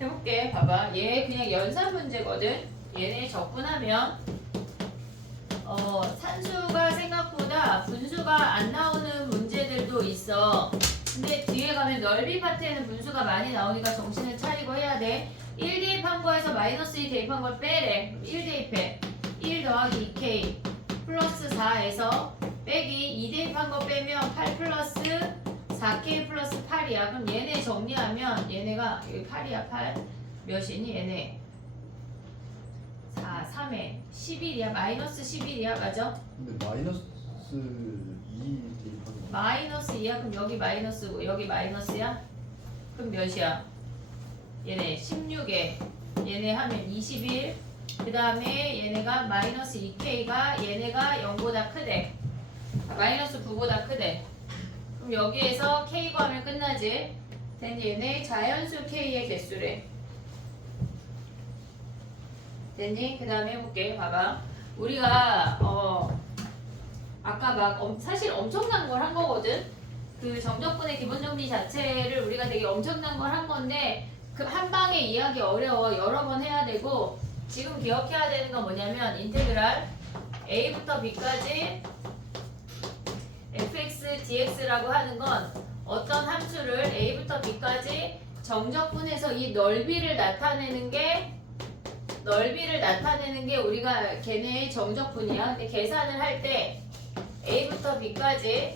해볼게. 봐봐. 얘 그냥 연산 문제거든. 얘네 적분하면 산수가 생각보다 분수가 안 나오는 문제들도 있어. 근데 뒤에 가면 넓이 파트에는 분수가 많이 나오니까 정신을 차리고 해야 돼. 1 대입한 거에서 마이너스 2 대입한 걸 빼래. 1 대입해. 1 더하기 2k 플러스 4에서 빼기 2 대입한 거 빼면 8 플러스 4k 플러스 8이야. 그럼 얘네 정리하면 얘네가 여기 8이야. 8 몇이니 얘네 4, 3에 11이야. 마이너스 11이야. 맞아? 근데 마이너스 2 대입하는 거. 마이너스 2야. 그럼 여기 마이너스고 여기 마이너스야? 그럼 몇이야? 얘네 16에 얘네 하면 21. 그 다음에 얘네가 마이너스 2k가 얘네가 0보다 크대. 마이너스 9보다 크대. 그럼 여기에서 k 구하면 끝나지? 된 얘네 자연수 k의 개수래. 됐니? 그 다음에 해볼게. 봐봐. 우리가 아까 막 사실 엄청난 걸 한 거거든. 그 정적분의 기본 정리 자체를 우리가 되게 엄청난 걸 한 건데 그 한 방에 이해하기 어려워. 여러 번 해야 되고 지금 기억해야 되는 건 뭐냐면 인테그랄 a부터 b까지 fx dx라고 하는 건 어떤 함수를 a부터 b까지 정적분해서 이 넓이를 나타내는 게 우리가 걔네의 정적분이야. 근데 계산을 할 때 a부터 b까지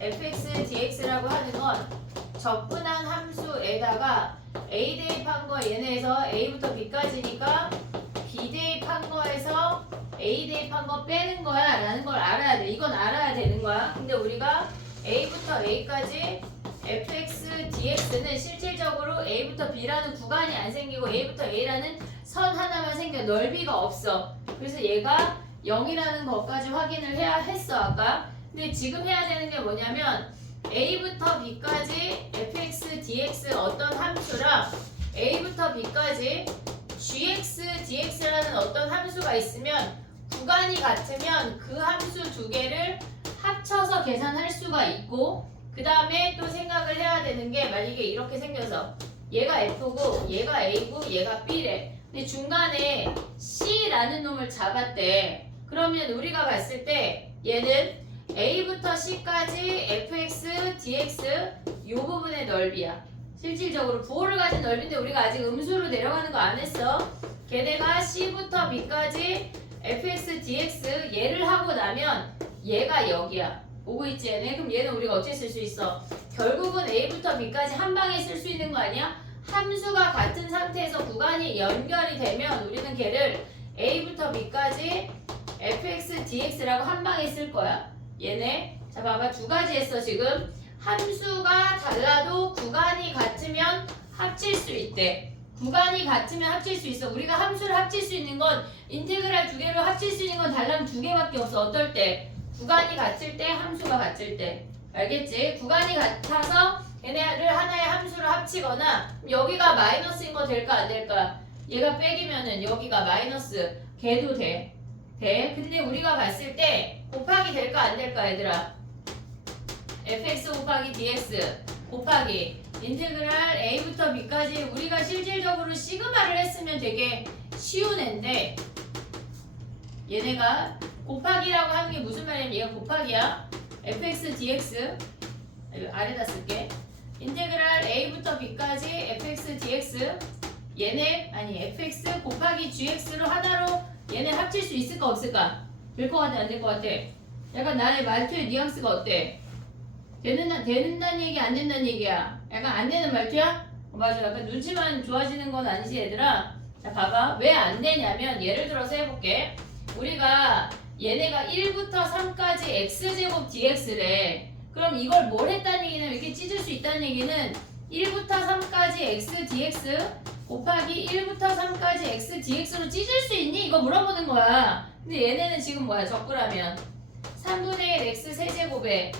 fx dx라고 하는 건 적분한 함수에다가 a 대입한 거 얘네에서 a부터 b까지니까 b 대입한 거에서 a 대입한 거 빼는 거야 라는 걸 알아야 돼. 이건 알아야 되는 거야. 근데 우리가 a부터 a까지 fx dx는 실질적으로 a부터 b라는 구간이 안 생기고 a부터 a라는 선 하나만 생겨. 넓이가 없어. 그래서 얘가 0이라는 것까지 확인을 해야 했어 아까. 근데 지금 해야 되는 게 뭐냐면 a부터 b까지 fx dx 어떤 함수랑 a부터 b까지 gx dx라는 어떤 함수가 있으면 구간이 같으면 그 함수 두 개를 합쳐서 계산할 수가 있고, 그 다음에 또 생각을 해야 되는 게 만약에 이렇게 생겨서 얘가 f고 얘가 a고 얘가 b래. 근데 중간에 c라는 놈을 잡았대. 그러면 우리가 봤을 때 얘는 a부터 c까지 fx dx 이 부분의 넓이야. 실질적으로 부호를 가진 넓이인데 우리가 아직 음수로 내려가는 거 안 했어. 걔네가 c부터 b까지 fx dx 얘를 하고 나면 얘가 여기야. 오고 있지 얘네? 그럼 얘는 우리가 어떻게 쓸 수 있어? 결국은 a부터 b까지 한 방에 쓸 수 있는 거 아니야? 함수가 같은 상태에서 구간이 연결이 되면 우리는 걔를 a부터 b까지 fx dx라고 한 방에 쓸 거야. 얘네 자 봐봐 두 가지 했어 지금. 함수가 달라도 구간이 같으면 합칠 수 있대. 구간이 같으면 합칠 수 있어. 우리가 함수를 합칠 수 있는 건 인테그랄 두 개로 합칠 수 있는 건 달랑 두 개밖에 없어. 어떨 때? 구간이 같을 때, 함수가 같을 때. 알겠지? 구간이 같아서 얘네를 하나의 함수로 합치거나 여기가 마이너스인 거 될까 안 될까? 얘가 빼기면은 여기가 마이너스 걔도 돼. 돼. 근데 우리가 봤을 때 곱하기 될까 안 될까 얘들아? fx 곱하기 dx 곱하기 인테그랄 a부터 b까지 우리가 실질적으로 시그마를 했으면 되게 쉬운 애인데 얘네가 곱하기라고 하는 게 무슨 말이냐면 얘가 곱하기야. fx dx 아래다 쓸게. 인테그랄 a부터 b까지 fx dx 얘네 아니 fx 곱하기 gx로 하나로 얘네 합칠 수 있을까 없을까? 될 것 같아 안 될 것 같아? 약간 나의 말투의 뉘앙스가 어때? 된다는 얘기 안 된다는 얘기야. 약간 안 되는 말투야? 맞아. 약간 눈치만 좋아지는 건 아니지 얘들아. 자 봐봐. 왜 안 되냐면 예를 들어서 해볼게. 우리가 얘네가 1부터 3까지 x제곱 dx래. 그럼 이걸 뭘 했다는 얘기는 이렇게 찢을 수 있다는 얘기는 1부터 3까지 x dx 곱하기 1부터 3까지 x dx로 찢을 수 있니? 이거 물어보는 거야. 근데 얘네는 지금 뭐야? 적분하면 3분의 1 x 세제곱에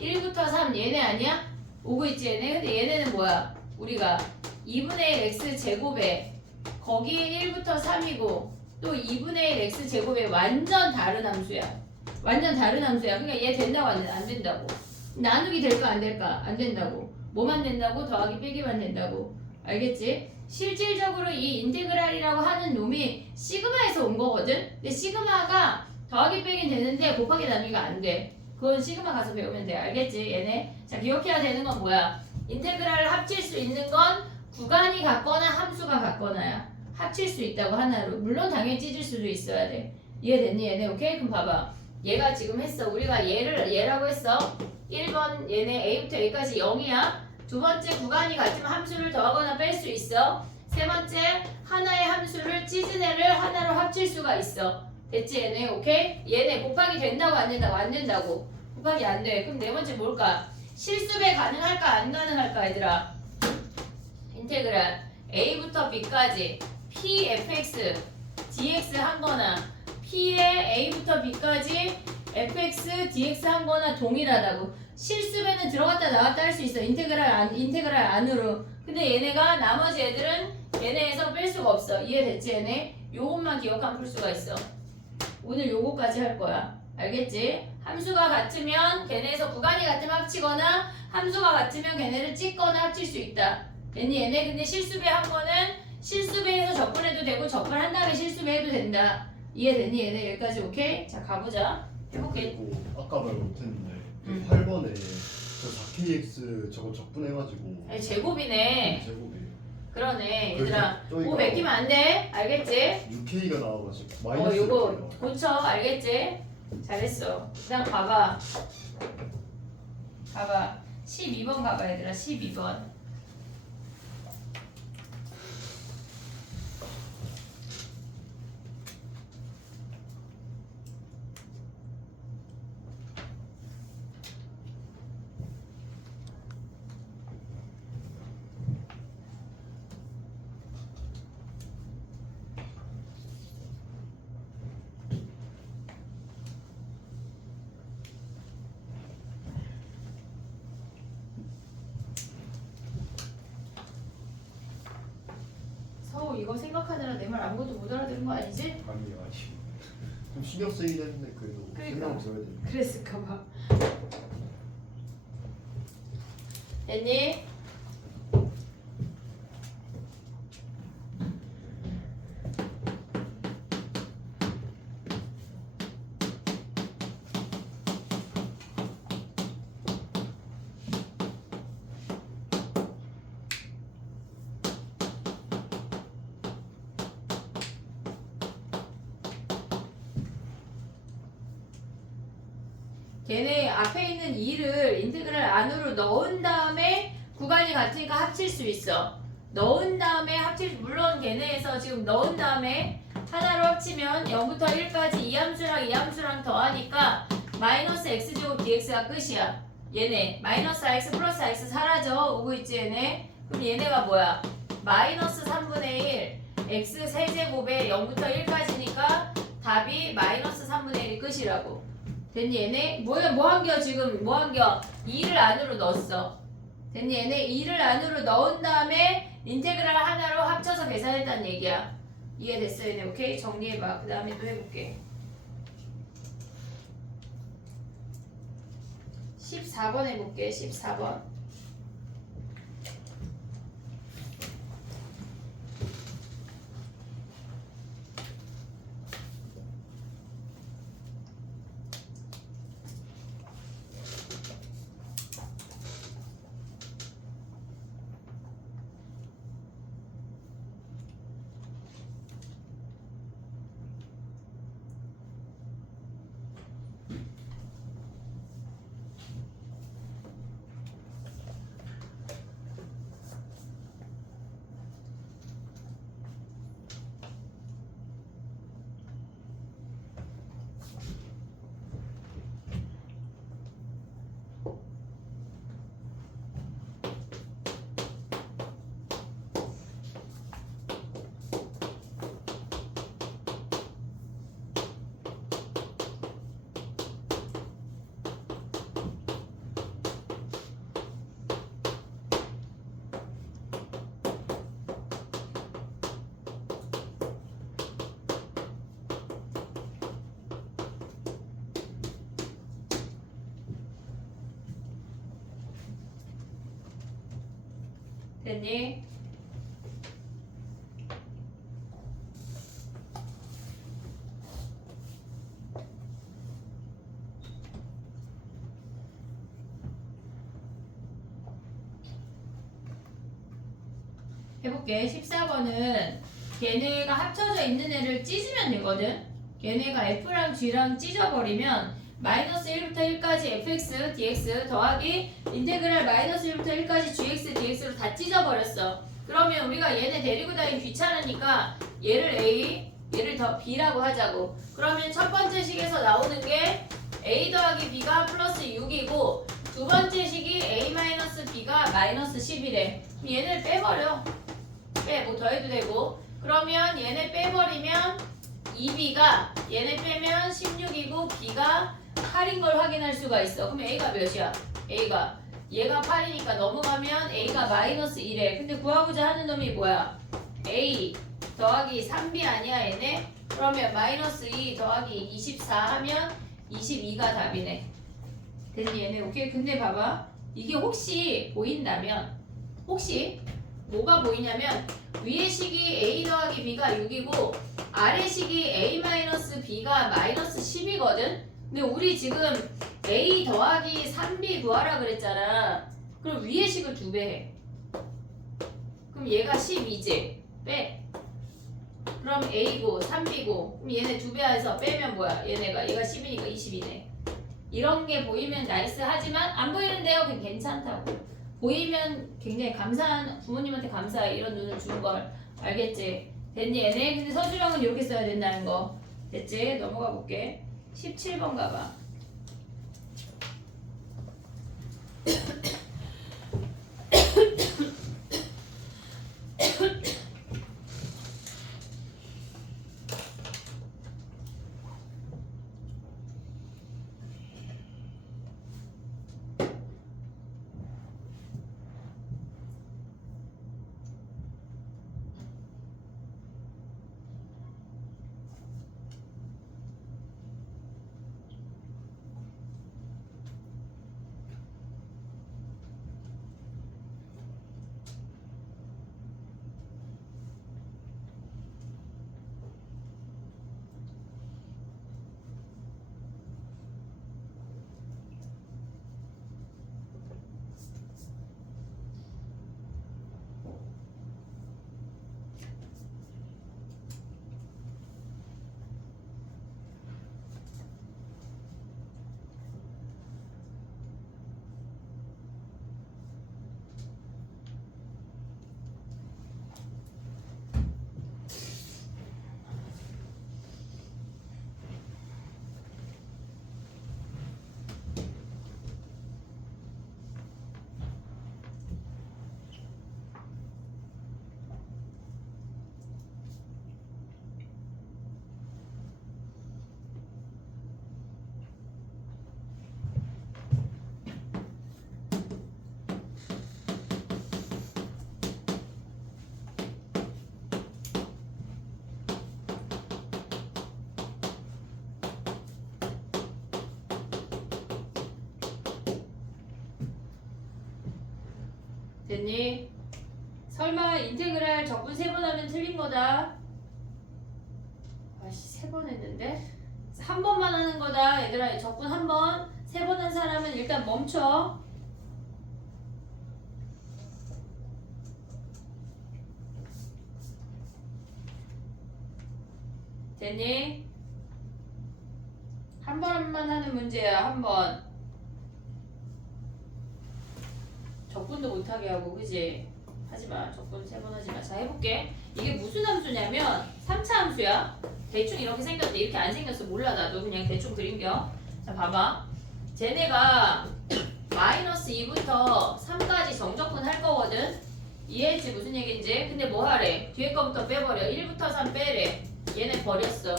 1부터 3 얘네 아니야? 오고 있지 얘네? 근데 얘네는 뭐야? 우리가 2분의 1 x 제곱에 거기에 1부터 3이고 또 2분의 1 x 제곱에 완전 다른 함수야. 완전 다른 함수야. 그러니까 얘 된다고 안 된다고? 나누기 될까 안 될까? 안 된다고. 뭐만 된다고? 더하기 빼기만 된다고. 알겠지? 실질적으로 이 인테그랄이라고 하는 놈이 시그마에서 온 거거든? 근데 시그마가 더하기 빼기 되는데 곱하기 나누기가 안 돼. 그건 시그마 가서 배우면 돼. 알겠지? 얘네. 자, 기억해야 되는 건 뭐야? 인테그랄을 합칠 수 있는 건 구간이 같거나 함수가 같거나야. 합칠 수 있다고 하나로. 물론 당연히 찢을 수도 있어야 돼. 이해됐니? 얘네. 오케이? 그럼 봐봐. 얘가 지금 했어. 우리가 얘라고 했어. 1번 얘네 A부터 A까지 0이야. 두 번째 구간이 같으면 함수를 더하거나 뺄 수 있어. 세 번째 하나의 함수를 찢은 애를 하나로 합칠 수가 있어. 됐지 얘네? 오케이? 얘네 곱하기 된다고 안 된다고? 안 된다고. 곱하기 안 돼. 그럼 네 번째 뭘까? 실수배 가능할까 안 가능할까 얘들아? 인테그랄 A부터 B까지 pfx dx 한 거나 p의 A부터 B까지 fx dx 한 거나 동일하다고. 실수배는 들어갔다 나왔다 할 수 있어. 인테그랄 안으로. 근데 얘네가 나머지 애들은 얘네에서 뺄 수가 없어. 이해됐지 얘네? 요것만 기억하면 풀 수가 있어. 오늘 요거까지 할 거야. 알겠지? 함수가 같으면 걔네에서 구간이 같으면 합치거나 함수가 같으면 걔네를 찢거나 합칠 수 있다. 됐니 얘네? 근데 실수배 한 거는 실수배에서 접근해도 되고 접근한 다음에 실수배 해도 된다. 이해됐니 얘네? 여기까지 오케이? 자 가보자. 해볼게. 그리고 아까 말 못했는데 응. 8번에 저 4kx 저거 적분해가지고 아니 제곱이네. 제곱이에요. 그러네 그래서 얘들아. 저희가 오 맡기면 안 돼. 알겠지? 6k가 나와가지고 마이너스 요거 이렇게 나와요. 고쳐. 알겠지? 잘했어. 그다음 봐봐. 12번 가봐 얘들아. 12번. 서우 이거 생각하느라 내 말 아무것도 못 알아들은 거 아니지? 아니에요 아니. 좀 신경 쓰이긴 했는데 그래도 그러니까. 생각을 써야 되니까. 그랬을까봐. 됐니? 걔네 앞에 있는 2를 인테그랄 안으로 넣은 다음에 구간이 같으니까 합칠 수 있어. 넣은 다음에 물론 걔네에서 지금 넣은 다음에 하나로 합치면 0부터 1까지 이 함수랑 이 함수랑 더하니까 마이너스 x제곱 dx가 끝이야. 얘네 마이너스 x 플러스 x 사라져. 오고 있지 얘네? 그럼 얘네가 뭐야? 마이너스 3분의 1 x 세제곱에 0부터 1까지니까 답이 마이너스 3분의 1이 끝이라고. 됐니 얘네? 뭐한겨 지금 뭐한겨? 2를 안으로 넣었어. 됐니 얘네? 2를 안으로 넣은 다음에 인테그랄 하나로 합쳐서 계산했다는 얘기야. 이해됐어 얘네? 오케이? 정리해봐. 그 다음에 또 해볼게. 14번 해볼게. 14번. 됐니? 해볼게. 14번은 걔네가 합쳐져 있는 애를 찢으면 되거든. 걔네가 F랑 G랑 찢어버리면 마이너스 1부터 1까지 fx, dx 더하기 인테그랄 마이너스 1부터 1까지 gx, dx로 다 찢어버렸어. 그러면 우리가 얘네 데리고 다니기 귀찮으니까 얘를 A, 얘를 더 B라고 하자고. 그러면 첫 번째 식에서 나오는 게 A 더하기 B가 플러스 6이고 두 번째 식이 A 마이너스 B가 마이너스 10이래. 그럼 얘네를 빼버려. 뭐 더해도 되고. 그러면 얘네 빼버리면 2B가 얘네 빼면 16이고 B가 8인 걸 확인할 수가 있어. 그럼 A가 몇이야? A가 얘가 8이니까 넘어가면 A가 마이너스 1에. 근데 구하고자 하는 놈이 뭐야? A 더하기 3B 아니야 얘네? 그러면 마이너스 2 더하기 24 하면 22가 답이네. 됐니 얘네? 오케이. 근데 봐봐. 이게 혹시 보인다면 혹시 뭐가 보이냐면 위의 식이 A 더하기 B가 6이고 아래 식이 A 마이너스 B가 마이너스 10이거든? 근데 우리 지금 A 더하기 3B 구하라 그랬잖아. 그럼 위의 식을 2배 해. 그럼 얘가 12지. 빼. 그럼 A고 3B고 그럼 얘네 2배 해서 빼면 뭐야? 얘가 10이니까 20이네. 이런 게 보이면 나이스 하지만 안 보이는데요? 그냥 괜찮다고. 보이면 굉장히 감사한 부모님한테 감사해. 이런 눈을 준 걸. 알겠지? 됐니 얘네? 근데 서술형은 이렇게 써야 된다는 거. 됐지? 넘어가 볼게. 17번 가봐. 됐니? 설마 인테그랄 적분 3번 하면 틀린 거다. 아씨 3번 했는데? 한 번만 하는 거다 얘들아. 적분 한 번, 3번 한 사람은 일단 멈춰. 됐니? 한 번만 하는 문제야. 한 번. 적분도 못하게 하고 그지? 하지마. 적분 3번 하지마. 자 해볼게. 이게 무슨 함수냐면 3차 함수야. 대충 이렇게 생겼대. 이렇게 안 생겼어 몰라 나도. 그냥 대충 그림겨. 자 봐봐. 쟤네가 마이너스 2부터 3까지 정적분 할 거거든. 이해했지 무슨 얘기인지? 근데 뭐 하래? 뒤에 거부터 빼버려. 1부터 3 빼래. 얘네 버렸어.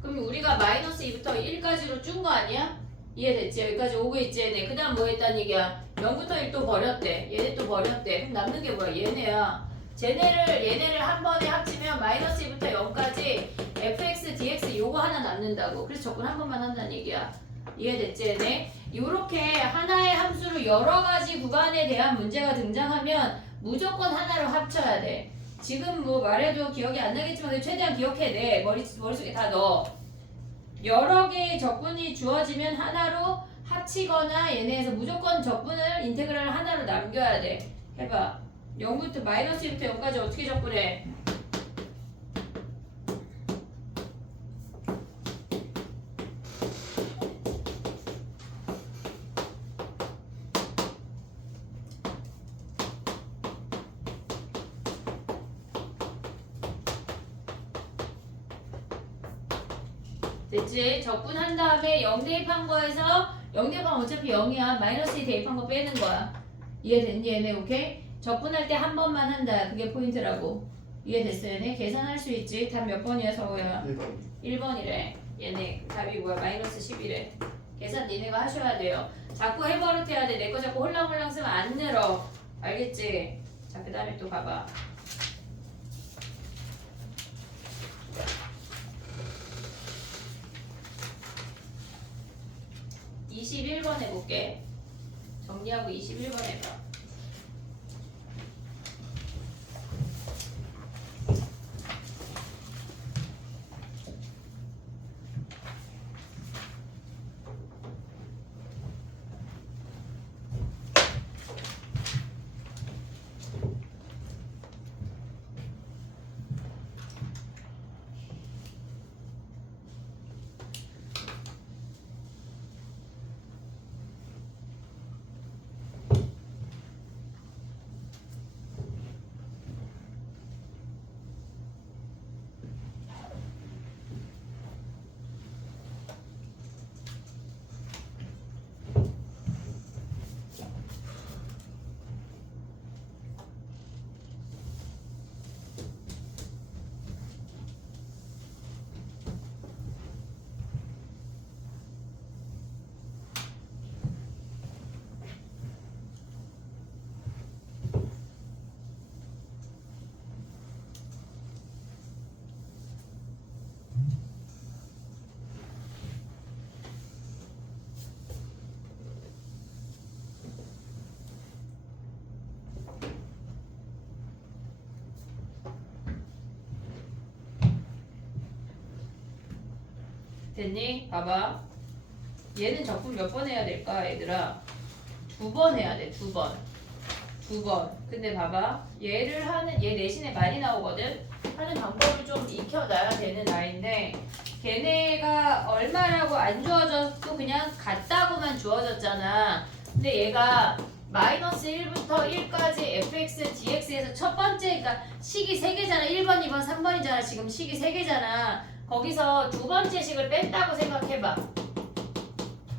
그럼 우리가 마이너스 2부터 1까지로 준 거 아니야? 이해됐지? 여기까지 오고 있지 얘네. 그 다음 뭐 했단 얘기야? 0부터 1 또 버렸대. 얘네 또 버렸대. 그럼 남는 게 뭐야? 얘네야. 얘네를 한 번에 합치면 마이너스 2부터 0까지 fx, dx 요거 하나 남는다고. 그래서 적분 한 번만 한다는 얘기야. 이해됐지 얘네? 요렇게 하나의 함수로 여러 가지 구간에 대한 문제가 등장하면 무조건 하나로 합쳐야 돼. 지금 뭐 말해도 기억이 안 나겠지만 최대한 기억해내. 머릿속에 다 넣어. 여러 개의 적분이 주어지면 하나로 합치거나 얘네에서 무조건 적분을 인테그랄 하나로 남겨야 돼. 해봐. 0부터 마이너스 1부터 0까지 어떻게 적분해? 됐지? 적분한 다음에 0 대입한 거에서 0 대입하면 어차피 0이야. 마이너스 2 대입한 거 빼는 거야. 이해됐니 얘네? 오케이? 적분할 때 한 번만 한다. 그게 포인트라고. 이해됐어 얘네? 계산할 수 있지? 답 몇 번이야 서우야? 1번. 1번이래. 얘네 답이 뭐야? 마이너스 10이래. 계산 니네가 하셔야 돼요. 자꾸 해버릇해야 돼. 내 거 자꾸 홀랑홀랑 쓰면 안 늘어. 알겠지? 자, 그 다음에 또 봐봐. 21번 해볼게. 정리하고 21번 해봐. 됐니? 봐봐. 얘는 적분 몇 번 해야 될까, 얘들아? 2번 해야 돼, 2번. 2번. 근데 봐봐. 얘를 하는, 얘 내신에 많이 나오거든? 하는 방법을 좀 익혀놔야 되는 아이인데, 걔네가 얼마라고 안 주어져도 그냥 같다고만 주어졌잖아. 근데 얘가 마이너스 1부터 1까지 fx, dx에서 첫 번째, 그러니까 식이 3개잖아. 1번, 2번, 3번이잖아. 지금 식이 3개잖아. 거기서 두 번째 식을 뺐다고 생각해봐.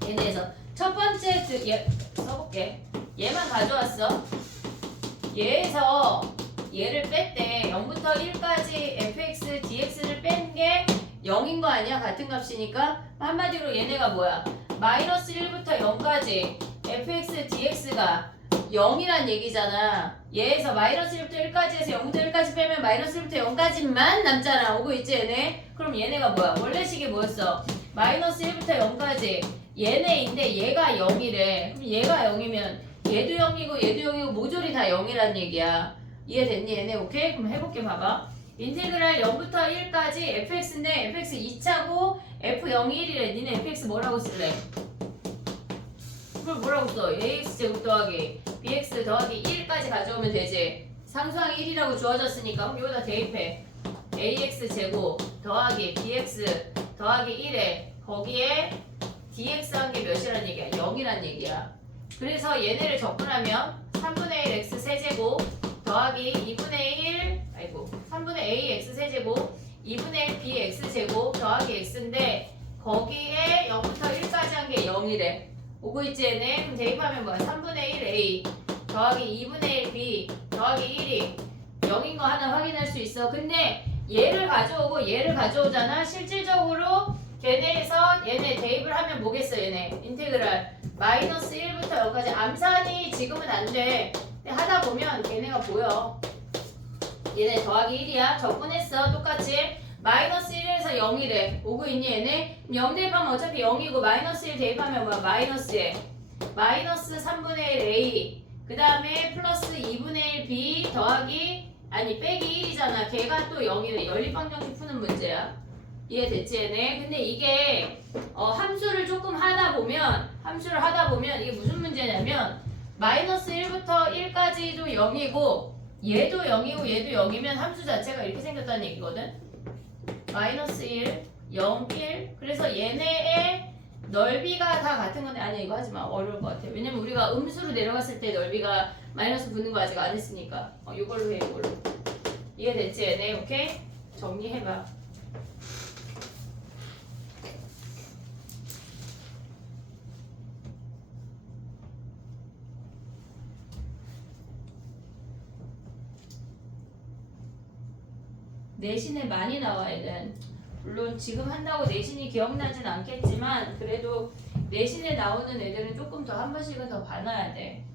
얘네에서 첫 번째 얘 써볼게. 얘만 가져왔어. 얘에서 얘를 뺐대. 0부터 1까지 fx, dx를 뺀 게 0인 거 아니야? 같은 값이니까. 한마디로 얘네가 뭐야? 마이너스 1부터 0까지 fx, dx가 0이란 얘기잖아. 얘에서 마이너스 1부터 1까지 해서 0부터 1까지 빼면 마이너스 1부터 0까지만 남잖아. 오고 있지 얘네? 그럼 얘네가 뭐야? 원래 식이 뭐였어? 마이너스 1부터 0까지 얘네인데 얘가 0이래. 그럼 얘가 0이면 얘도 0이고 얘도 0이고 모조리 다 0이란 얘기야. 이해됐니 얘네? 오케이? 그럼 해볼게. 봐봐. 인테그랄 0부터 1까지 fx인데 fx 2차고 f0이 1이래. 니네 fx 뭐라고 쓸래? 그걸 뭐라고 써? ax제곱 더하기 bx 더하기 1까지 가져오면 되지. 상수항 1이라고 주어졌으니까 그럼 여기다 대입해. ax제곱 더하기 bx 더하기 1에 거기에 dx 한 게 몇이란 얘기야? 0이란 얘기야. 그래서 얘네를 적분하면 3분의 1 x 세제곱 더하기 2분의 1 3분의 a x 세제곱 2분의 1 b x 제곱 더하기 x인데 거기에 0부터 1까지 한 게 0이래. 오고 있지 얘네? 그럼 대입하면 뭐야? 3분의 1 a 더하기 2분의 1 b 더하기 1이 0인 거 하나 확인할 수 있어. 근데 얘를 가져오고 얘를 가져오잖아. 실질적으로 걔네에서 얘네 대입을 하면 뭐겠어 얘네? 인테그랄 마이너스 1부터 0까지 암산이 지금은 안 돼. 근데 하다 보면 걔네가 보여. 얘네 더하기 1이야. 적분했어. 똑같이. 마이너스 1에서 0이래. 오고 있니 얘네? 0 대입하면 어차피 0이고 마이너스 1 대입하면 뭐야? 마이너스에 마이너스 3분의 1 a 그 다음에 플러스 2분의 1 b 더하기 아니 빼기 1이잖아. 걔가 또 0이래. 연립방정식 푸는 문제야. 이해됐지 얘네? 근데 이게 함수를 조금 하다 보면 이게 무슨 문제냐면 마이너스 1부터 1까지도 0이고 얘도 0이고 얘도 0이면 함수 자체가 이렇게 생겼다는 얘기거든. 마이너스 1, 0, 1. 그래서 얘네의 넓이가 다 같은 건데 아니 이거 하지마. 어려울 것 같아. 왜냐면 우리가 음수로 내려갔을 때 넓이가 마이너스 붙는 거 아직 안 했으니까. 이걸로 해 이걸로. 이해됐지 얘네? 오케이? 정리해봐. 내신에 많이 나와 얘는. 물론 지금 한다고 내신이 기억나진 않겠지만 그래도 내신에 나오는 애들은 조금 더 한 번씩은 더 봐놔야 돼.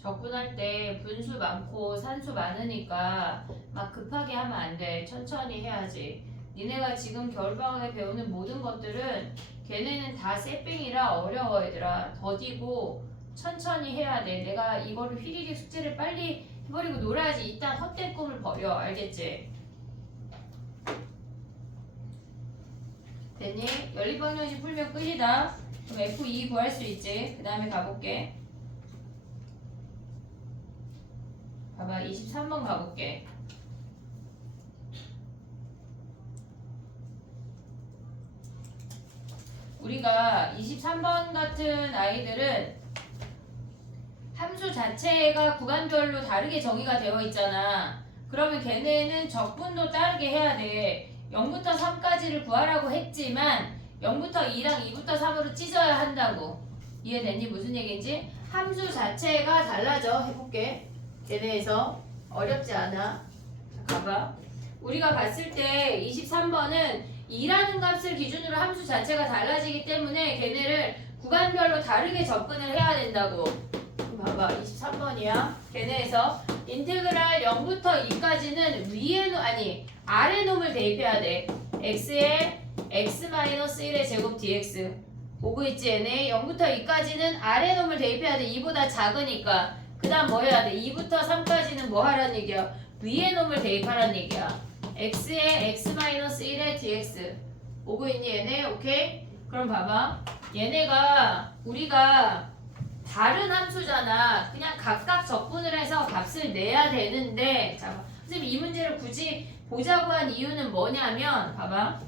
적분할 때 분수 많고 산수 많으니까 막 급하게 하면 안 돼. 천천히 해야지. 니네가 지금 겨울방학에 배우는 모든 것들은 걔네는 다 쎄뺑이라 어려워 얘들아. 더디고 천천히 해야 돼. 내가 이거를 휘리릭 숙제를 빨리 해버리고 놀아야지. 일단 헛된 꿈을 버려. 알겠지? 됐니? 연립방정식 풀면 끝이다. 그럼 F2 구할 수 있지. 그 다음에 가볼게. 봐봐 23번 가볼게. 우리가 23번 같은 아이들은 함수 자체가 구간별로 다르게 정의가 되어 있잖아. 그러면 걔네는 적분도 따르게 해야 돼. 0부터 3까지를 구하라고 했지만 0부터 2랑 2부터 3으로 찢어야 한다고. 이해됐니? 무슨 얘기인지? 함수 자체가 달라져. 해볼게. 걔네에서 어렵지 않아. 자, 가봐. 우리가 봤을 때 23번은 2라는 값을 기준으로 함수 자체가 달라지기 때문에 걔네를 구간별로 다르게 접근을 해야 된다고. 봐봐 23번이야. 걔네에서 인테그랄 0부터 2까지는 위에 아니 아래 놈을 대입해야 돼. x에 x-1의 제곱 dx. 보고 있지 얘네. 0부터 2까지는 아래 놈을 대입해야 돼. 2보다 작으니까. 그 다음 뭐 해야 돼? 2부터 3까지는 뭐 하라는 얘기야? 위에 놈을 대입하라는 얘기야. x에 x-1의 dx. 오고 있니 얘네? 오케이? 그럼 봐봐. 얘네가 우리가 다른 함수잖아. 그냥 각각 적분을 해서 값을 내야 되는데 자, 선생님 이 문제를 굳이 보자고 한 이유는 뭐냐면 봐봐.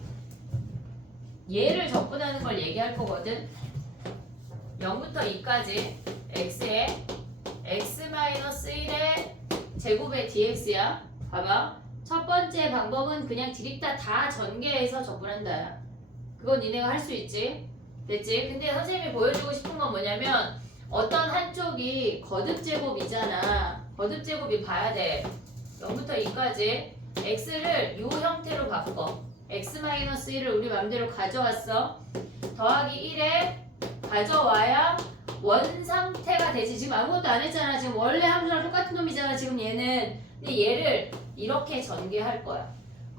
얘를 적분하는 걸 얘기할 거거든. 0부터 2까지 x에 x-1의 제곱의 dx야. 봐봐. 첫 번째 방법은 그냥 디립다 다 전개해서 적분한다. 그건 니네가 할 수 있지. 됐지? 근데 선생님이 보여주고 싶은 건 뭐냐면 어떤 한쪽이 거듭제곱이잖아. 거듭제곱이 봐야 돼. 0부터 2까지 x를 이 형태로 바꿔. x-1을 우리 맘대로 가져왔어. 더하기 1에 가져와야 원상태가 되지. 지금 아무것도 안 했잖아. 지금 원래 함수랑 똑같은 놈이잖아. 지금 얘는. 근데 얘를 이렇게 전개할 거야.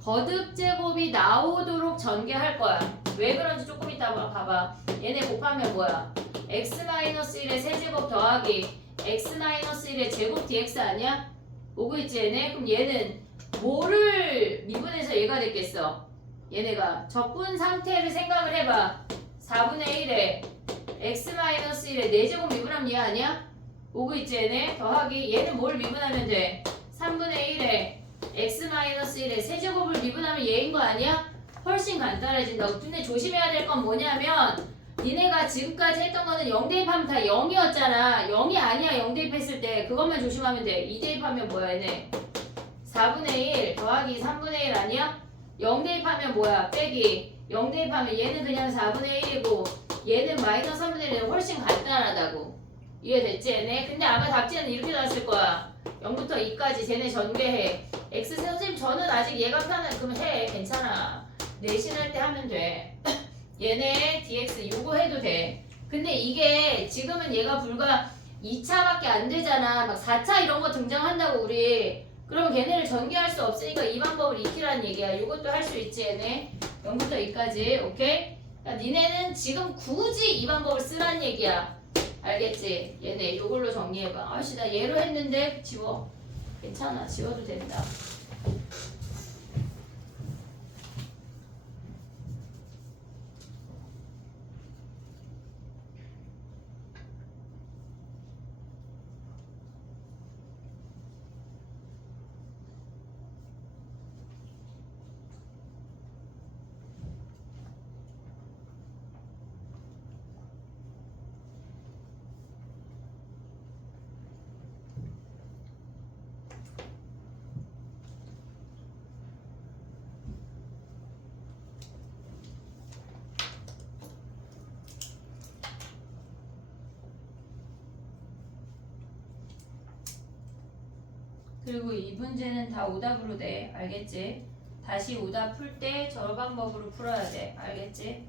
거듭제곱이 나오도록 전개할 거야. 왜 그런지 조금 이따 봐봐. 얘네 곱하면 뭐야? x-1의 세제곱 더하기 x-1의 제곱 dx 아니야? 오고 있지 얘네? 그럼 얘는 뭐를 미분해서 얘가 됐겠어? 얘네가 적분 상태를 생각을 해봐. 4분의 1에 x-1의 4제곱 미분하면 얘 아니야? 오고 있지 얘네? 더하기 얘는 뭘 미분하면 돼? 3분의 1에 x-1의 세제곱을 미분하면 얘인 거 아니야? 훨씬 간단해진다고. 근데 조심해야 될 건 뭐냐면 니네가 지금까지 했던 거는 0 대입하면 다 0이었잖아. 0이 아니야. 0 대입했을 때 그것만 조심하면 돼. 2 대입하면 뭐야 얘네? 4분의 1 더하기 3분의 1 아니야? 0 대입하면 뭐야? 빼기 0 대입하면 얘는 그냥 4분의 1이고 얘는 마이너스 3분의 1은 훨씬 간단하다고. 이해됐지 얘네? 근데 아마 답지는 이렇게 나왔을 거야. 0부터 2까지 쟤네 전개해. X 선생님 저는 아직 얘가 편해. 그럼 해. 괜찮아. 내신할 때 하면 돼. 얘네 dx 요거 해도 돼. 근데 이게 지금은 얘가 불과 2차밖에 안 되잖아. 막 4차 이런 거 등장한다고 우리. 그러면 걔네를 전개할 수 없으니까 이 방법을 익히라는 얘기야. 요것도 할 수 있지 얘네. 0부터 2까지. 오케이? 그러니까 니네는 지금 굳이 이 방법을 쓰라는 얘기야. 알겠지? 얘네 요걸로 정리해봐. 아씨 나 얘로 했는데 지워. 괜찮아. 지워도 된다. 그리고 이 문제는 다 오답으로 돼. 알겠지? 다시 오답 풀 때 저 방법으로 풀어야 돼. 알겠지?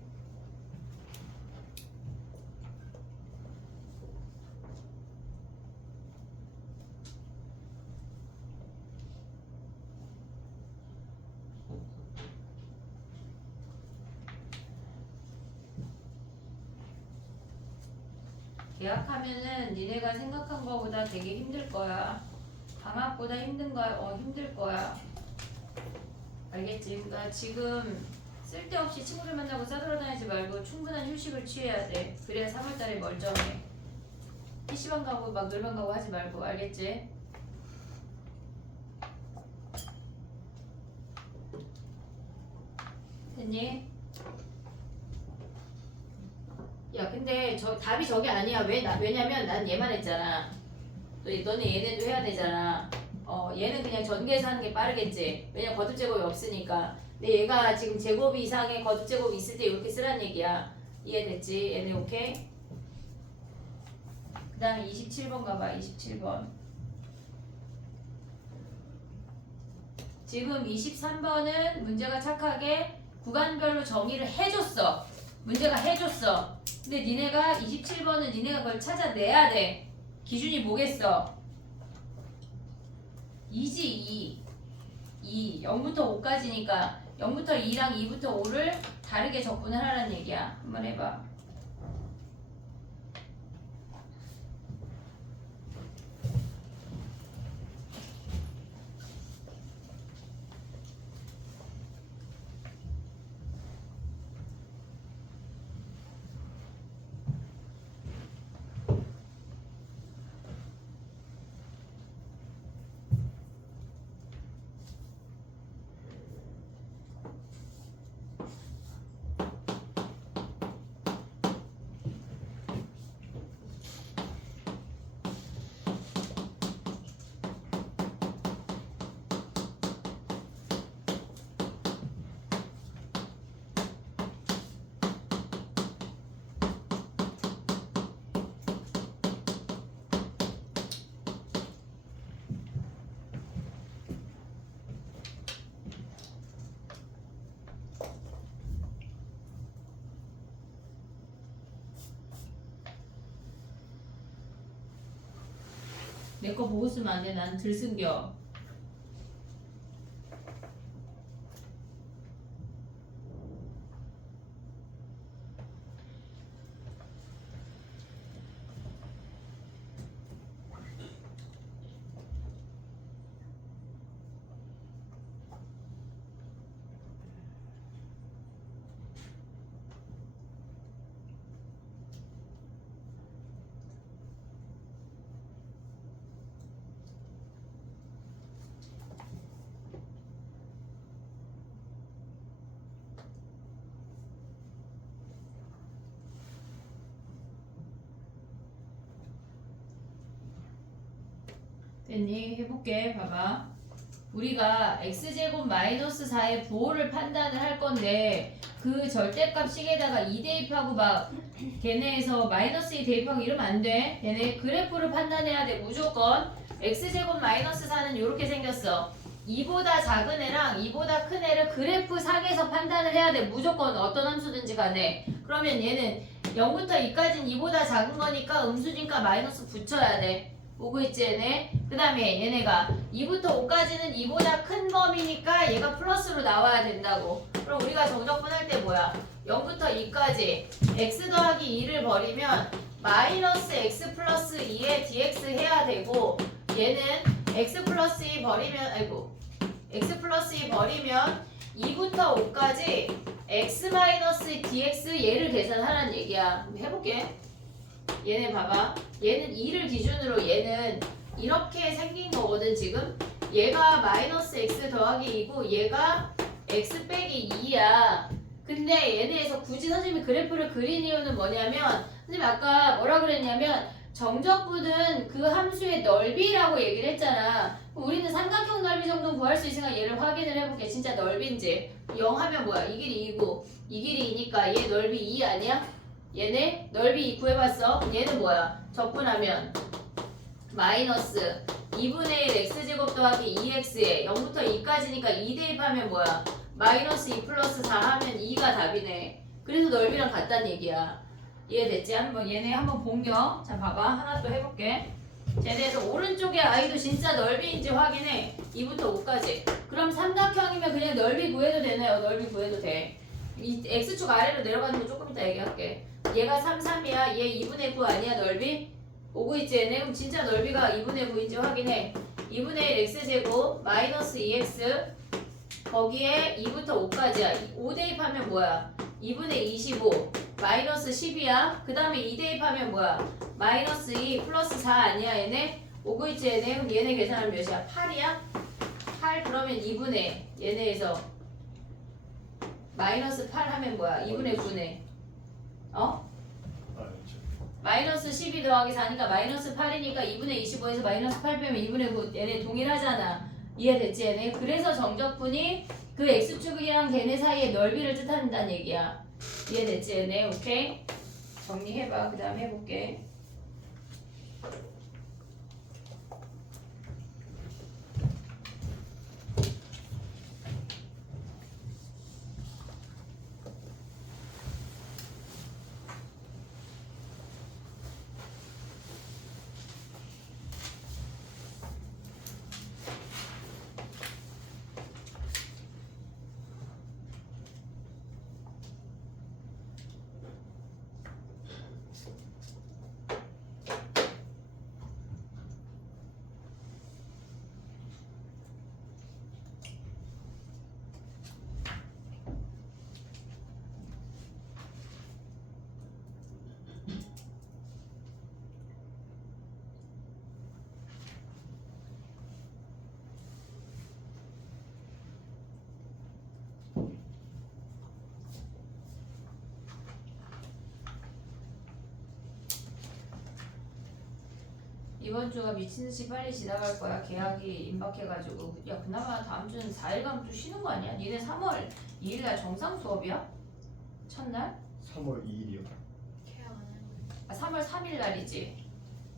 계약하면은 니네가 생각한 거보다 되게 힘들 거야. 방학보다 힘든 거야. 힘들 거야. 알겠지? 그러니까 지금 쓸데없이 친구들 만나고 싸돌아다니지 말고 충분한 휴식을 취해야 돼. 그래야 3월달에 멀쩡해. PC방 가고 막 놀방 가고 하지 말고. 알겠지? 됐니? 야 근데 답이 저게 아니야. 왜냐면 난 얘만 했잖아. 너네 얘네도 해야 되잖아. 얘는 그냥 전개해서 하는 게 빠르겠지. 왜냐 거듭 제곱이 없으니까. 근데 얘가 지금 제곱 이상의 거듭 제곱이 있을 때 이렇게 쓰란 얘기야. 이해됐지? 얘네 오케이? 그 다음에 27번 가봐. 27번. 지금 23번은 문제가 착하게 구간별로 정의를 해줬어. 문제가 해줬어. 근데 니네가 27번은 니네가 그걸 찾아내야 돼. 기준이 뭐겠어? 2지 2 0부터 5까지니까 0부터 2랑 2부터 5를 다르게 접근을 하라는 얘기야. 한번 해봐. 내 거 보고 쓰면 안 돼. 난 들쓴겨. 됐니? 해볼게. 봐봐. 우리가 x제곱 마이너스 4의 부호를 판단을 할 건데 그 절대값 식에다가 2 대입하고 막 걔네에서 마이너스 2 대입하고 이러면 안 돼. 얘네 그래프를 판단해야 돼. 무조건. x제곱 마이너스 4는 이렇게 생겼어. 2보다 작은 애랑 2보다 큰 애를 그래프 상에서 판단을 해야 돼. 무조건 어떤 함수든지 간에. 그러면 얘는 0부터 2까지는 2보다 작은 거니까 음수니까 마이너스 붙여야 돼. 오고 있지 얘네. 그 다음에 얘네가 2부터 5까지는 2보다 큰 범위니까 얘가 플러스로 나와야 된다고. 그럼 우리가 정적분할 때 뭐야? 0부터 2까지 x 더하기 2를 버리면 마이너스 x 플러스 2에 dx 해야 되고 얘는 x 플러스 2 버리면 x 플러스 2 버리면 2부터 5까지 x 마이너스 dx 얘를 계산하라는 얘기야. 해볼게. 얘네 봐봐. 얘는 2를 기준으로 얘는 이렇게 생긴 거거든 지금. 얘가 마이너스 x 더하기 2고 얘가 x 빼기 2야. 근데 얘네에서 굳이 선생님이 그래프를 그린 이유는 뭐냐면 선생님이 아까 뭐라 그랬냐면 정적분은 그 함수의 넓이라고 얘기를 했잖아. 우리는 삼각형 넓이 정도는 구할 수 있으니까 얘를 확인을 해볼게. 진짜 넓인지. 0 하면 뭐야? 이 길이 2고 이 길이 2니까 얘 넓이 2 아니야? 얘네 넓이 2 구해봤어. 얘는 뭐야? 적분하면 마이너스 2분의 1 x제곱 더하기 2x에 0부터 2까지니까 2 대입하면 뭐야? 마이너스 2 플러스 4 하면 2가 답이네. 그래서 넓이랑 같다는 얘기야. 이해됐지? 한번 얘네 한번 본겨. 자 봐봐. 하나 또 해볼게. 얘네에서 오른쪽에 아이도 진짜 넓이인지 확인해. 2부터 5까지. 그럼 삼각형이면 그냥 넓이 구해도 되나요? 넓이 구해도 돼. 이 x축 아래로 내려가는 거 조금 이따 얘기할게. 얘가 3, 3이야. 얘 2분의 9 아니야 넓이? 오고 있지 얘네? 그럼 진짜 넓이가 2분의 9인지 확인해. 2분의 1 x제곱 마이너스 2x 거기에 2부터 5까지야. 5 대입하면 뭐야? 2분의 25 마이너스 10이야. 그 다음에 2 대입하면 뭐야? 마이너스 2 플러스 4 아니야 얘네? 오고 있지 얘네? 그럼 얘네 계산하면 몇이야? 8이야? 8 그러면 2분의 얘네에서 마이너스 8 하면 뭐야? 2분의 9네. 어? 마이너스 12 더하기 4니까 마이너스 8이니까 2분의 25에서 마이너스 8 빼면 2분의 9 얘네 동일하잖아. 이해됐지 얘네? 그래서 정적분이 그 x축이랑 걔네 사이의 넓이를 뜻한다는 얘기야. 이해됐지 얘네? 오케이? 정리해봐. 그 다음 해볼게. 이번 주가 미친듯이 빨리 지나갈 거야. 계약이 임박해가지고. 야 그나마 다음 주는 4일간 또 쉬는 거 아니야? 니네 3월 2일날 정상 수업이야? 첫날? 3월 2일이요. 아 3월 3일날이지.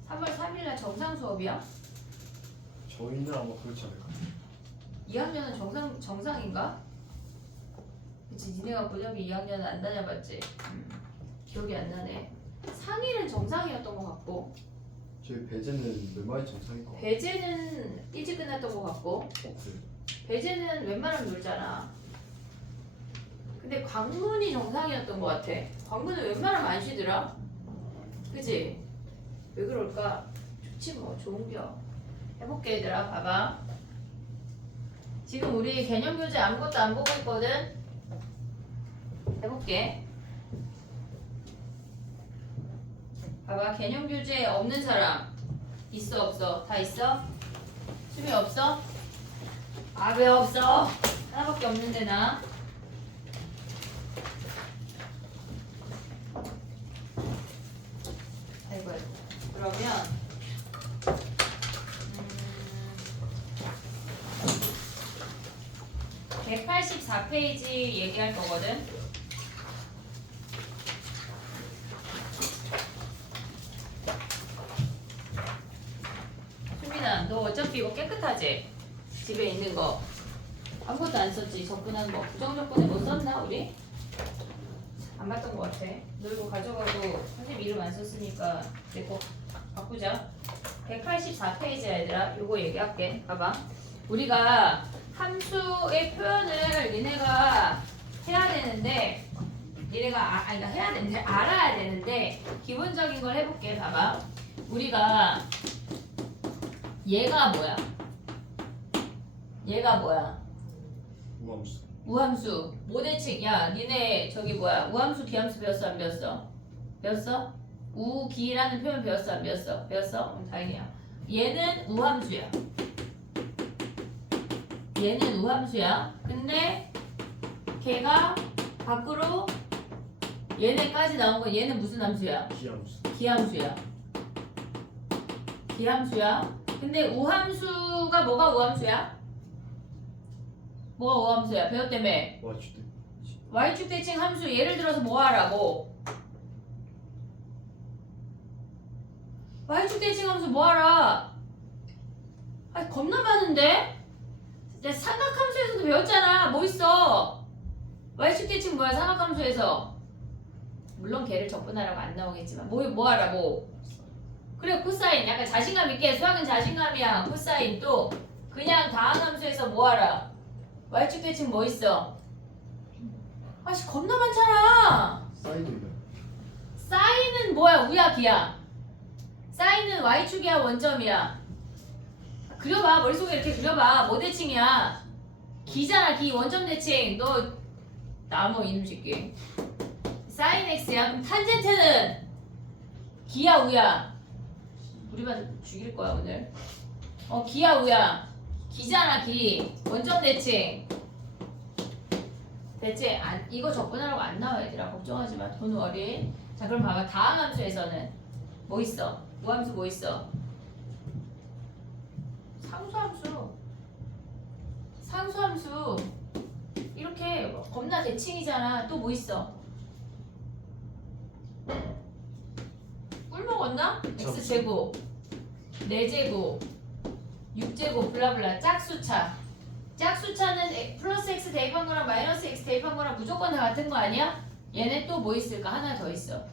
3월 3일날 정상 수업이야? 저희는 아마 그렇지 않을까. 2학년은 정상인가? 그치 니네가 고등학교 2학년은 안 다녀봤지. 기억이 안 나네. 상일은 정상이었던 것 같고 저희 배제는 몇 마리 정상일 것 같아요. 배제는 일찍 끝났던 것 같고 그래요? 배제는 웬만하면 놀잖아. 근데 광문이 정상이었던 것 같아. 광문은 웬만하면 안 쉬더라. 그치? 왜 그럴까? 좋지 뭐 좋은겨. 해볼게 얘들아 봐봐. 지금 우리 개념 교재 아무것도 안 보고 있거든. 해볼게. 봐봐 개념 교재에 없는 사람 있어 없어? 다 있어? 수미 없어? 아 왜 없어? 하나밖에 없는데 나. 아이고 그러면 184페이지 얘기할 거거든. 수민아, 너 어차피 이거 깨끗하지? 집에 있는 거 아무것도 안 썼지? 접근한 거 부정접근에 뭐 썼나 우리? 안 봤던 것 같아. 너 이거 가져가고 선생님 이름 안 썼으니까 내 거 바꾸자. 184페이지야 얘들아. 요거 얘기할게. 봐봐. 우리가 함수의 표현을 니네가 해야 되는데 그러니까 해야 되는데 알아야 되는데 기본적인 걸 해볼게. 봐봐. 우리가 얘가 뭐야? 얘가 뭐야? 우함수. 우함수. 모대칭. 야, 니네 저기 뭐야? 우함수, 기함수 배웠어? 안 배웠어? 배웠어? 우기라는 표현 배웠어? 안 배웠어? 배웠어? 다행이야. 얘는 우함수야. 얘는 우함수야. 근데 걔가 밖으로 얘네까지 나온 건 얘는 무슨 함수야? 기함수. 기함수야. 기함수야. 근데 우함수가 뭐가 우함수야? 뭐가 우함수야? 배웠다며. 와주대. y축 대칭 함수 예를 들어서 뭐 하라고? y축 대칭 함수 뭐 하라? 아 겁나 많은데? 내가 삼각함수에서도 배웠잖아. 뭐 있어? y축 대칭 뭐야? 삼각함수에서. 물론 걔를 접근하라고 안 나오겠지만 뭐 하라고? 그래 코사인. 약간 자신감 있게. 수학은 자신감이야. 코사인. 또 그냥 다항함수에서 뭐 하라? y축 대칭 뭐 있어? 아씨 겁나 많잖아. 사이드가. 사인은 뭐야? 우야 기야? 사인은 y축이야 원점이야? 그려봐. 머릿속에 이렇게 그려봐. 뭐 대칭이야? 기잖아 기. 원점 대칭. 너 나무 이놈 새끼. 사인 x야. 그럼 탄젠트는 기야 우야? 우리 반 죽일 거야 오늘. 기야 우야? 기잖아 기. 원점 대칭. 대체 이거 접근하라고 안 나와 얘들아. 걱정하지 마. 돈 어리. 자 그럼 봐봐. 다항함수에서는 뭐 있어? 무함수 뭐 있어? 상수함수. 상수함수. 이렇게 겁나 대칭이잖아. 또 뭐 있어? 꿀 먹었나? x제곱 4제곱 6제곱 블라블라. 짝수차. 짝수차는 플러스 x 대입한 거랑 마이너스 x 대입한 거랑 무조건 다 같은 거 아니야? 얘네 또 뭐 있을까? 하나 더 있어.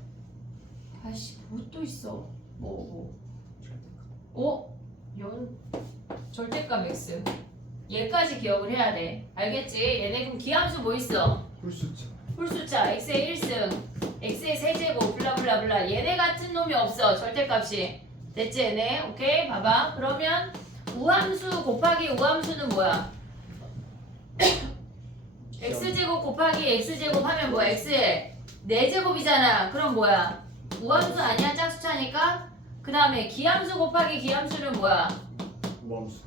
아씨 뭐 또 있어? 뭐? 절대값 x. 얘까지 기억을 해야 돼. 알겠지? 얘네 그럼 기함수 뭐 있어? 홀수차. 홀수차. x의 1승 x의 세제곱 블라블라블라. 얘네 같은 놈이 없어. 절대값이. 됐지 얘네? 오케이? 봐봐. 그러면 우함수 곱하기 우함수는 뭐야? x제곱 곱하기 x제곱 하면 뭐야? x의 4제곱이잖아. 그럼 뭐야? 우함수 아니야? 짝수차니까? 그 다음에 기함수 곱하기 기함수는 뭐야? 우함수.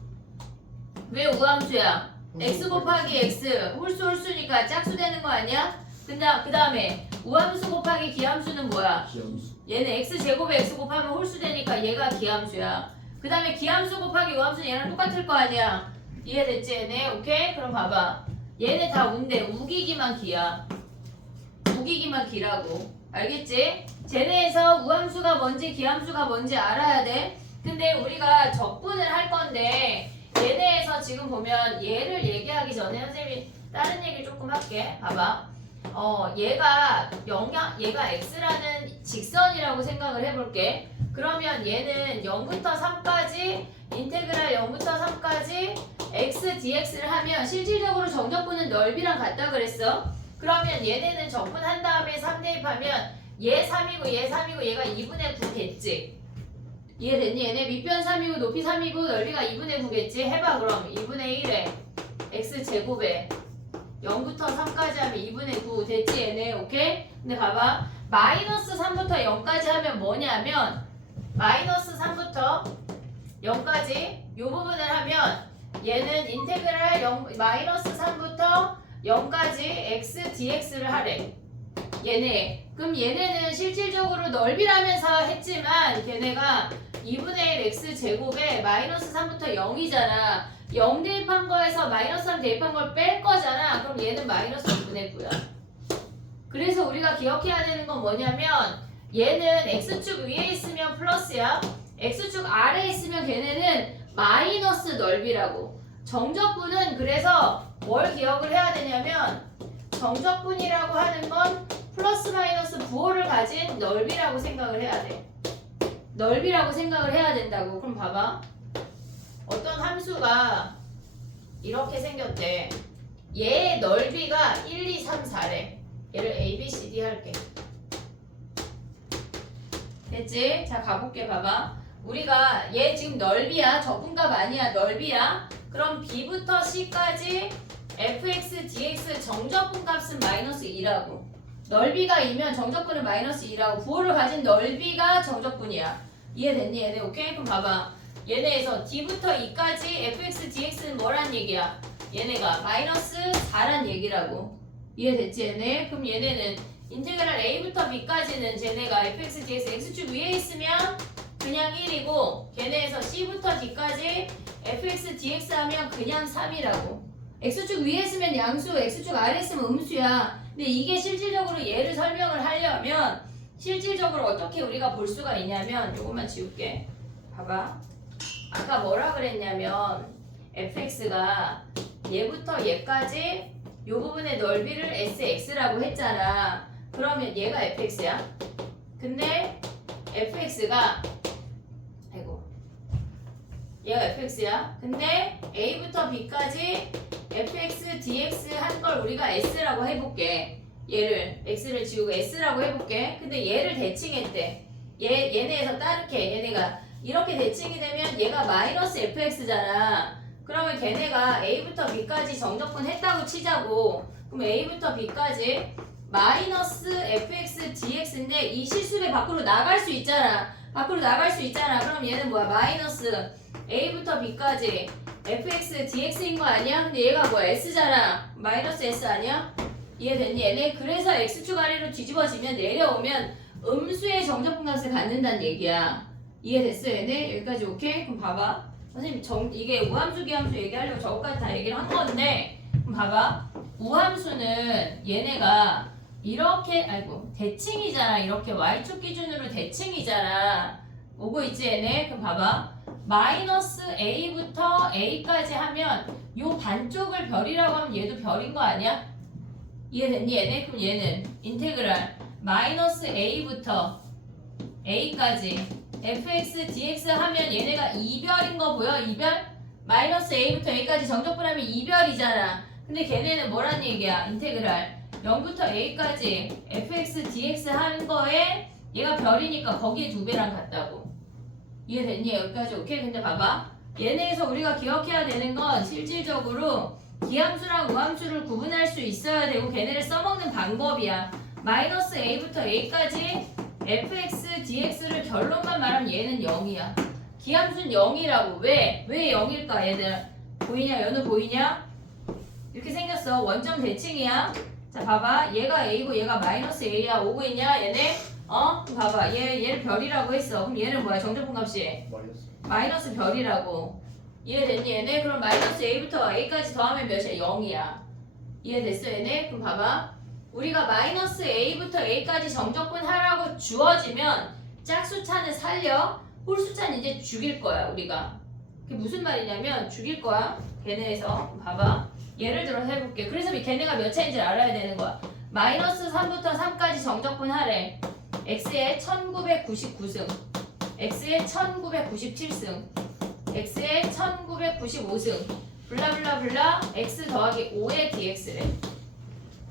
왜 우함수야? x 곱하기 x 홀수니까 짝수 되는 거 아니야? 그 다음에 우함수 곱하기 기함수는 뭐야? 기함수. 얘는 x제곱에 x 곱하면 홀수 되니까 얘가 기함수야. 그 다음에 기함수 곱하기 우함수는 얘랑 똑같을 거 아니야? 이해됐지 얘네? 오케이? 그럼 봐봐. 얘네 다 운데 우기기만 기야. 우기기만 기라고. 알겠지? 쟤네에서 우함수가 뭔지 기함수가 뭔지 알아야 돼. 근데 우리가 적분을 할 건데 얘네에서 지금 보면 얘를 얘기하기 전에 선생님이 다른 얘기를 조금 할게. 봐봐. 얘가 x라는 직선이라고 생각을 해볼게. 그러면 얘는 0부터 3까지 인테그랄 0부터 3까지 x dx를 하면 실질적으로 정적분은 넓이랑 같다 그랬어. 그러면 얘네는 적분한 다음에 3 대입하면 얘 3이고 얘 3이고 얘가 2분의 9 겠지. 이해됐니? 얘네 밑변 3이고 높이 3이고 넓이가 2분의 9겠지. 해봐 그럼. 2분의 1에 x제곱에 0부터 3까지 하면 2분의 9 됐지 얘네. 오케이? 근데 봐봐. 마이너스 3부터 0까지 하면 뭐냐면 마이너스 3부터 0까지 요 부분을 하면 얘는 인테그랄 마이너스 3부터 0까지 x dx를 하래. 얘네. 그럼 얘네는 실질적으로 넓이라면서 했지만 걔네가 2분의 1 x 제곱에 마이너스 3부터 0이잖아. 0 대입한 거에서 마이너스 3 대입한 걸 뺄 거잖아. 그럼 얘는 마이너스 2분의 9야. 그래서 우리가 기억해야 되는 건 뭐냐면 얘는 x축 위에 있으면 플러스야. x축 아래에 있으면 걔네는 마이너스 넓이라고. 정적분은 그래서 뭘 기억을 해야 되냐면 정적분이라고 하는 건 플러스 마이너스 부호를 가진 넓이라고 생각을 해야 돼. 넓이라고 생각을 해야 된다고. 그럼 봐봐. 어떤 함수가 이렇게 생겼대. 얘의 넓이가 1, 2, 3, 4래. 얘를 A, B, C, D 할게. 됐지? 자, 가볼게. 봐봐. 우리가 얘 지금 넓이야. 적분값 아니야. 넓이야. 그럼 B부터 C까지 fx, dx 정적분 값은 마이너스 2라고. 넓이가 2면 정적분은 마이너스 2라고. 부호를 가진 넓이가 정적분이야. 이해됐니 얘네? 오케이? 그럼 봐봐. 얘네에서 d부터 e까지 fx, dx는 뭐란 얘기야? 얘네가 마이너스 4란 얘기라고. 이해됐지 얘네? 그럼 얘네는 인테그랄 a부터 b까지는 쟤네가 fx, dx x축 위에 있으면 그냥 1이고 걔네에서 c부터 d까지 fx, dx 하면 그냥 3이라고. x축 위에 있으면 양수, x축 아래에 있으면 음수야. 근데 이게 실질적으로 얘를 설명을 하려면 실질적으로 어떻게 우리가 볼 수가 있냐면 요것만 지울게. 봐봐. 아까 뭐라 그랬냐면 fx가 얘부터 얘까지 요 부분의 넓이를 sx라고 했잖아. 그러면 얘가 fx야. 근데 fx가 얘가 fx야. 근데 a부터 b까지 fx, dx 한 걸 우리가 s라고 해볼게. 얘를 x를 지우고 s라고 해볼게. 근데 얘를 대칭했대. 얘네에서 따르게 얘네가 이렇게 대칭이 되면 얘가 마이너스 fx잖아. 그러면 걔네가 a부터 b까지 정적분 했다고 치자고. 그럼 a부터 b까지 마이너스 fx, dx인데 이 실수배 밖으로 나갈 수 있잖아. 밖으로 나갈 수 있잖아. 그럼 얘는 뭐야? 마이너스 a부터 b까지 fx, dx인 거 아니야? 근데 얘가 뭐야? s잖아. 마이너스 s 아니야? 이해됐니? 얘네 그래서 x축 아래로 뒤집어지면 내려오면 음수의 정적분 값을 갖는다는 얘기야. 이해됐어 얘네? 여기까지 오케이? 그럼 봐봐. 선생님 이게 우함수 기함수 얘기하려고 저것까지 다 얘기를 한 건데 그럼 봐봐. 우함수는 얘네가 이렇게 대칭이잖아. 이렇게 y축 기준으로 대칭이잖아. 오고 있지 얘네? 그럼 봐봐. 마이너스 a부터 a까지 하면 요 반쪽을 별이라고 하면 얘도 별인 거 아니야? 이해됐니 얘네? 그럼 얘는 인테그랄 마이너스 a부터 a까지 fx, dx 하면 얘네가 이별인 거 보여? 이별? 마이너스 a부터 a까지 정적분하면 이별이잖아. 근데 걔네는 뭐란 얘기야? 인테그랄 0부터 a까지 fx, dx 한 거에 얘가 별이니까 거기에 2배랑 같다고. 이해됐니? 여기까지 오케이? 근데 봐봐. 얘네에서 우리가 기억해야 되는 건 실질적으로 기함수랑 우함수를 구분할 수 있어야 되고 걔네를 써먹는 방법이야. 마이너스 a부터 a까지 fx, dx를 결론만 말하면 얘는 0이야. 기함수는 0이라고. 왜 0일까 얘들? 보이냐? 연우 보이냐? 이렇게 생겼어. 원점 대칭이야. 자 봐봐. 얘가 a고 얘가 마이너스 a야. 오고 있냐 얘네? 그럼 봐봐. 얘를 별이라고 했어. 그럼 얘는 뭐야? 정적분 값이 마이너스 별이라고. 이해됐니 얘네? 그럼 마이너스 a부터 a까지 더하면 몇이야? 0이야. 이해됐어 얘네? 그럼 봐봐. 우리가 마이너스 a부터 a까지 정적분 하라고 주어지면 짝수차는 살려. 홀수차는 이제 죽일 거야 우리가. 그게 무슨 말이냐면 죽일 거야. 걔네에서. 그럼 봐봐. 예를 들어서 해볼게. 그래서 걔네가 몇 차인지 알아야 되는 거야. 마이너스 3부터 3까지 정적분 하래. x에 1999승, x에 1997승, x에 1995승, 블라블라블라 x 더하기 5의 dx래.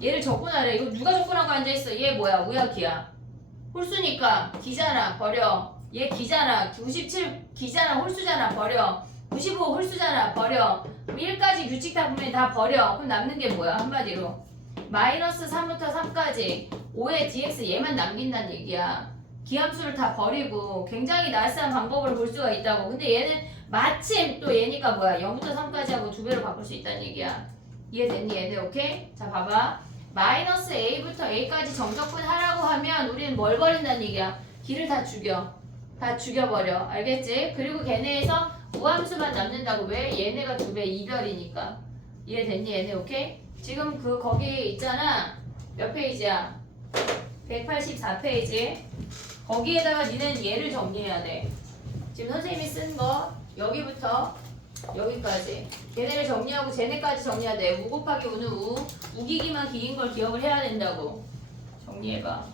얘를 적분하래. 이거 누가 적분하고 앉아있어? 얘 뭐야? 우야 기야? 홀수니까 기잖아. 버려. 얘 기잖아. 97 기잖아. 홀수잖아. 버려. 95 홀수잖아. 버려. 1까지 규칙 다 보면 다 버려. 그럼 남는 게 뭐야? 한마디로 마이너스 3부터 3까지 5의 dx 얘만 남긴다는 얘기야. 기함수를 다 버리고 굉장히 나스한 방법을 볼 수가 있다고. 근데 얘는 마침 또 얘니까 뭐야? 0부터 3까지 하고 2배로 바꿀 수 있다는 얘기야. 이해됐니 얘들? 오케이? 자 봐봐. 마이너스 a부터 a까지 정적분 하라고 하면 우리는 뭘 버린다는 얘기야? 기를 다 죽여. 다 죽여버려. 알겠지? 그리고 걔네에서 우함수만 남는다고. 왜? 얘네가 2배 이별이니까. 이해됐니 얘네? 오케이? 지금 그 거기 있잖아. 몇 페이지야? 184페이지. 거기에다가 니는 얘를 정리해야 돼. 지금 선생님이 쓴 거 여기부터 여기까지 얘네를 정리하고 쟤네까지 정리해야 돼. 우 곱하기 우는 우. 우기기만 기긴 걸 기억을 해야 된다고. 정리해봐.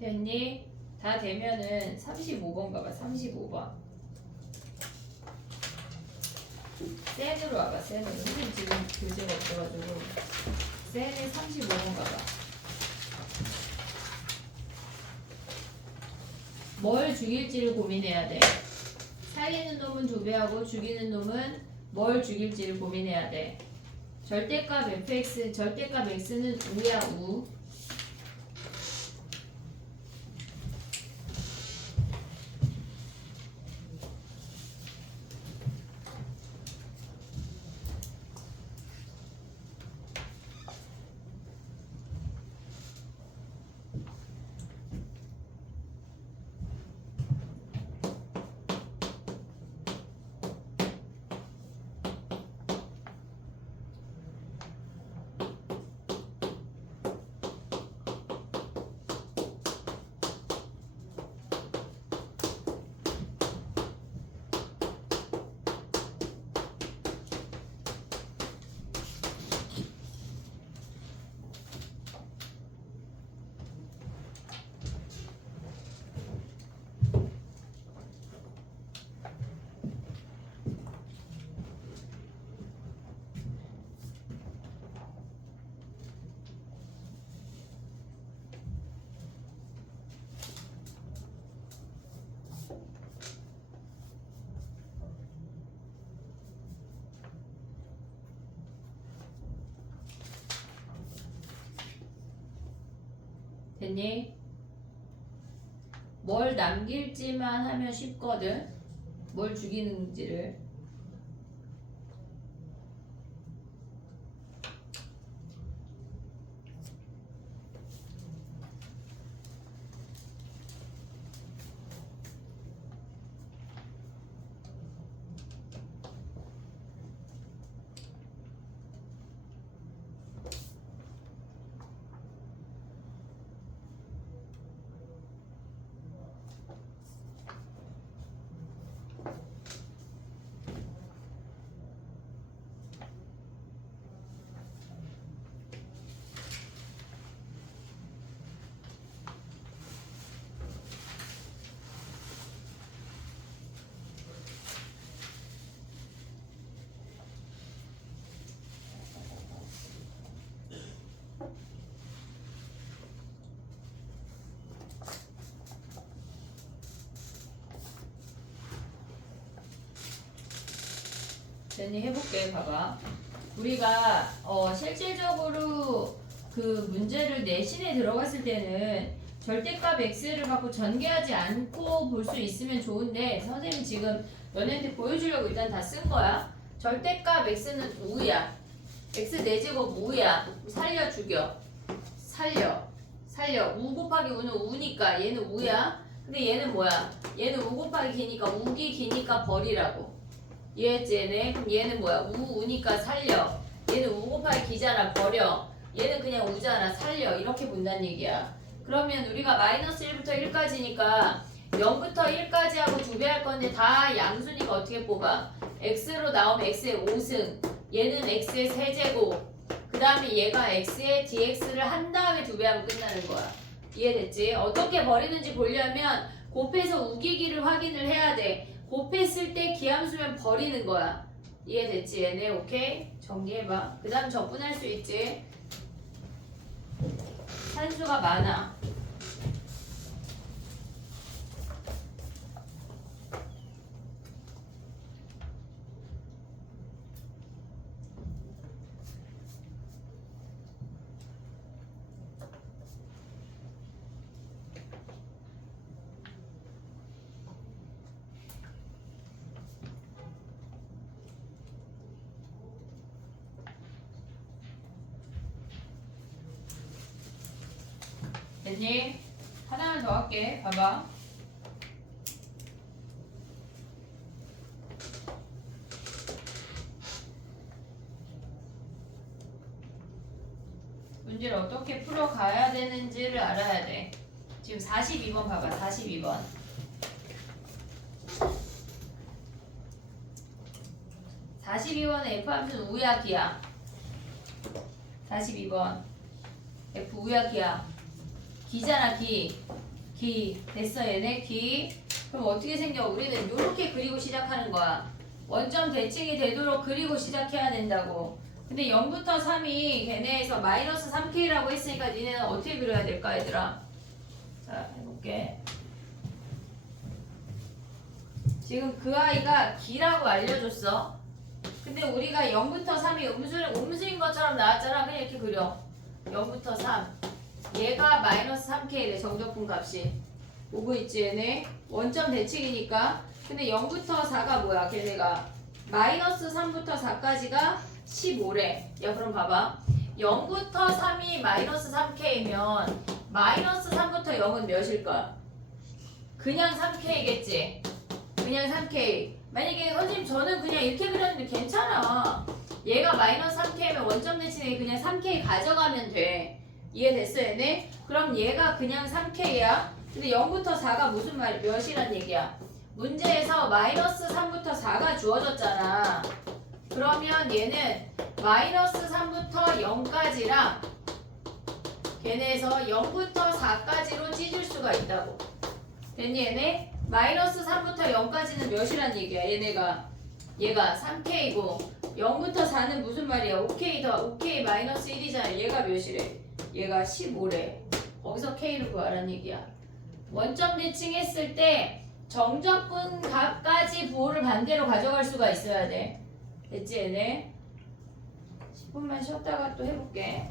됐니? 다 되면은 35번 가봐. 35번. 센으로 와봐. 센으로. 선생님 지금 교재가 없어가지고 센에 35번 가봐. 뭘 죽일지를 고민해야 돼. 살리는 놈은 2배하고 죽이는 놈은 뭘 죽일지를 고민해야 돼. 절대값 fx, 절대값 x는 우야 우. 됐니? 뭘 남길지만 하면 쉽거든. 뭘 죽이는지를. 됐니? 해볼게. 봐봐. 우리가 실질적으로 그 문제를 내신에 들어갔을 때는 절대값 x를 갖고 전개하지 않고 볼 수 있으면 좋은데 선생님 지금 너네한테 보여주려고 일단 다 쓴 거야. 절대값 x는 5야. x 4제곱 5야. 살려 죽여. 살려. 5 곱하기 5는 5니까 얘는 5야. 근데 얘는 뭐야? 얘는 5 곱하기 기니까 5기 기니까 버리라고. 이해했지 얘네? 그럼 얘는 뭐야? 우니까 살려. 얘는 5 곱하기 기잖아. 버려. 얘는 그냥 우잖아. 살려. 이렇게 본다는 얘기야. 그러면 우리가 마이너스 1부터 1까지니까 0부터 1까지 하고 2배 할 건데 다 양수니까 어떻게 뽑아? x로 나오면 x의 5승. 얘는 x의 세제곱. 그 다음에 얘가 x의 dx를 한 다음에 2배 하면 끝나는 거야. 이해됐지? 어떻게 버리는지 보려면 곱해서 우기기를 확인을 해야 돼. 곱했을 때 기함수면 버리는 거야. 이해됐지 얘네? 오케이? 정리해봐. 그 다음 적분할 수 있지? 산수가 많아. 됐니? 하나만 더 할게. 봐봐. 문제를 어떻게 풀어가야 되는지를 알아야 돼. 지금 42번 봐봐. 42번. 42번은 F함수는 우야 기야. 42번 F 우야 기야. 기잖아. 기 됐어 얘네. 기. 그럼 어떻게 생겨? 우리는 이렇게 그리고 시작하는 거야. 원점 대칭이 되도록 그리고 시작해야 된다고. 근데 0부터 3이 걔네에서 마이너스 3k라고 했으니까 니네는 어떻게 그려야 될까 얘들아? 자 해볼게. 지금 그 아이가 기라고 알려줬어. 근데 우리가 0부터 3이 음수인 것처럼 나왔잖아. 그냥 이렇게 그려. 0부터 3. 얘가 마이너스 3k래. 정적분 값이. 오고 있지 얘네. 원점 대칭이니까. 근데 0부터 4가 뭐야 걔네가. 마이너스 3부터 4까지가 15래. 야 그럼 봐봐. 0부터 3이 마이너스 3k면 마이너스 3부터 0은 몇일까? 그냥 3k겠지. 그냥 3k. 만약에 선생님 저는 그냥 이렇게 그렸는데 괜찮아. 얘가 마이너스 3k면 원점 대칭에 그냥 3k 가져가면 돼. 이해됐어 얘네? 그럼 얘가 그냥 3k야. 근데 0부터 4가 무슨 말 몇이란 얘기야? 문제에서 마이너스 3부터 4가 주어졌잖아. 그러면 얘는 마이너스 3부터 0까지랑 걔네에서 0부터 4까지로 찢을 수가 있다고. 됐니 얘네? 마이너스 3부터 0까지는 몇이란 얘기야 얘가 3k이고 0부터 4는 무슨 말이야? 5k 더 5k 마이너스 1이잖아. 얘가 몇이래? 얘가 15래. 거기서 k를 구하란 얘기야. 원점 대칭했을 때 정적분 값까지 부호를 반대로 가져갈 수가 있어야 돼. 됐지 얘네? 10분만 쉬었다가 또 해볼게.